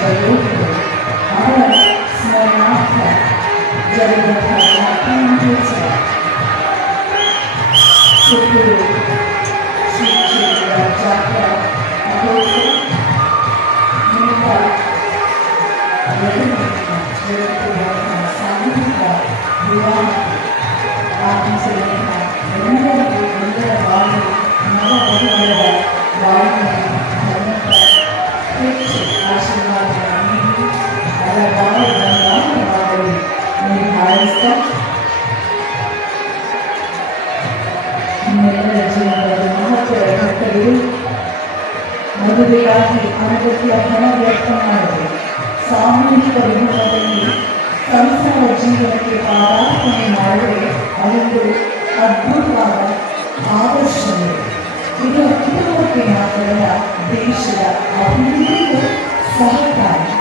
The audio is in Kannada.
ಯೋಧರು ಅವರ ಸ್ಮರಣಾರ್ಥ ಜರುಗಿದ ಜಾತ್ರೋತ್ಸವ ಸುತ್ತೂರು ಶ್ರೀ ಕ್ಷೇತ್ರದ ಜಾತ್ರಾ ಮಹೋತ್ಸವ ನಿಮಿತ್ತ ಸಾಮೂಹಿಕ ವಿವಾಹ ಆಚರಿಸಿದಂತಹ ಎಲ್ಲರಿಗೂ ಎಲ್ಲರ ಬಾಳು ನವವಧುಗಳ ಬಾಳಿನ ಹೆಚ್ಚು ಆಶೀರ್ವಾದಗಳನ್ನು ನೀಡಿ ಅವರ ಬಾಳು ಮಾಡಲು ನೀವು ಹಾರೈಸ್ತಾ ನಿಮ್ಮೆಲ್ಲರ ಜೀವನದ ಮಹತ್ವದ ಘಟ್ಟಗಳು ಮದುವೆಯಾಗಿ ಅನಗತ್ಯ ಹಣ ವ್ಯರ್ಥ ಮಾಡದೆ ಸಾಮೂಹಿಕ ವಿವಾಹದಲ್ಲಿ ಸಂಸಾರ ಜೀವನಕ್ಕೆ ಪಾದಾರ್ಪಣೆ ಮಾಡದೆ ಅದೊಂದು ಅದ್ಭುತವಾದ ಆದರ್ಶವಿದೆ. ಇದು ಕುಟುಂಬಕ್ಕೆ ಮಾತ್ರವಲ್ಲ ದೇಶದ ಅಭಿವೃದ್ಧಿಗೂ ಸಹಕಾರಿ.